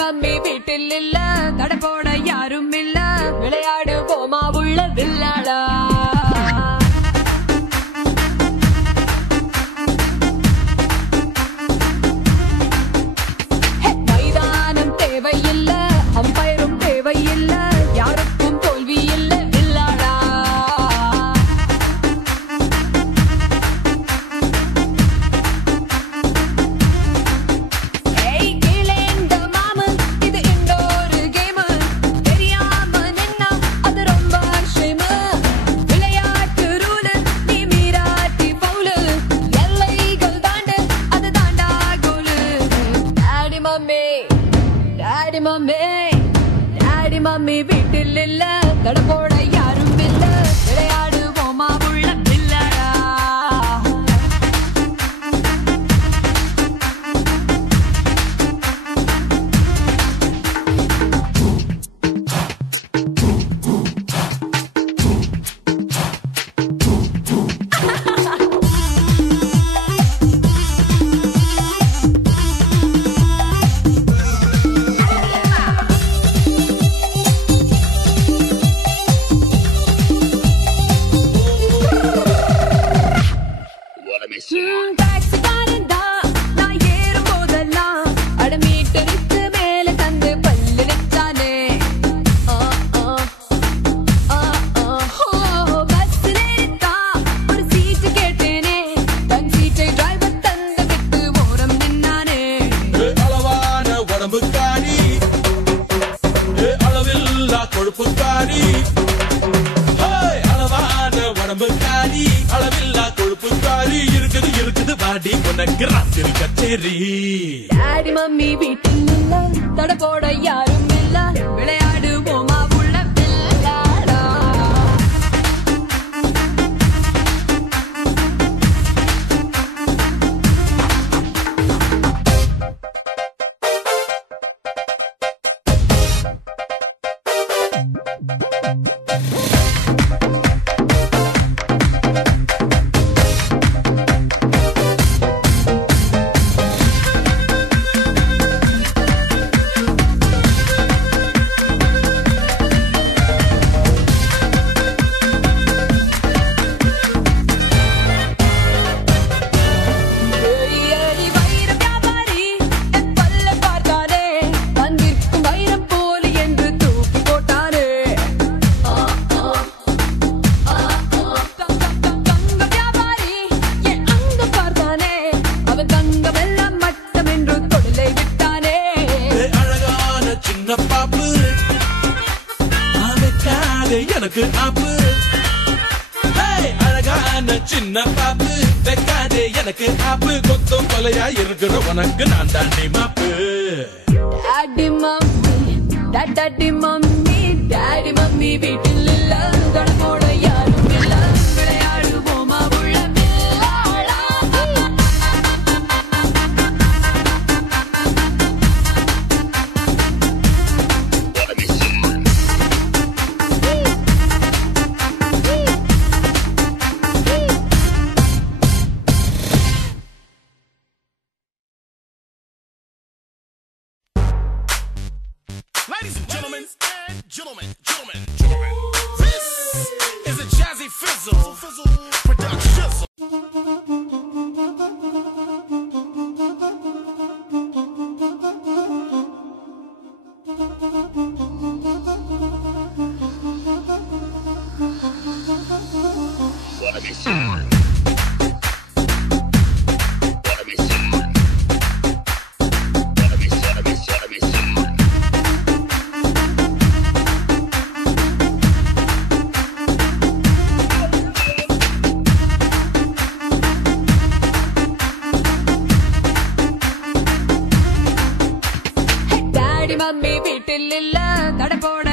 Mummy வீட்டில் இல்ல, தட போட யாரும் இல்ல, விளையாடு போமா உள்ள வில்லாடா. மைதானம் தேவையில்ல, அம்பயரும் தேவையில்ல, யாருக்கும் தோல்வி இல்ல வில்லாடா. டாடி மம்மி வீட்டில் இல்ல, தட போட யாரும் இல்ல, விளையாடு போமா உள்ள வில்லாடா. அளவில்லா கொழுப்புக்காரி இருக்குது இருக்குது பாடி உனக்கு ராத்திரி கச்சேரி. டாடி மம்மி வீட்டில் இல்ல, தட போட யாரும் இல்ல, விளையாடு போமா உள்ள வில்லாடா. எனக்கு ஆப்பு அழகான சின்ன பாப்பு, வைக்காதே எனக்கு ஆப்பு, கொத்தும் கொலையா இருக்கிற உனக்கு நான் தாண்டி மாப்பு. Daddy mummy daddy mummy daddy mummy வீட்டில் இல்ல, தட போட யாரும் இல்ல, விளையாடு போமா உள்ள வில்லாடா. Ladies and gentlemen, this is a Jazzy Fizzle production. Daddy mummy வீட்டில் இல்ல கடை போட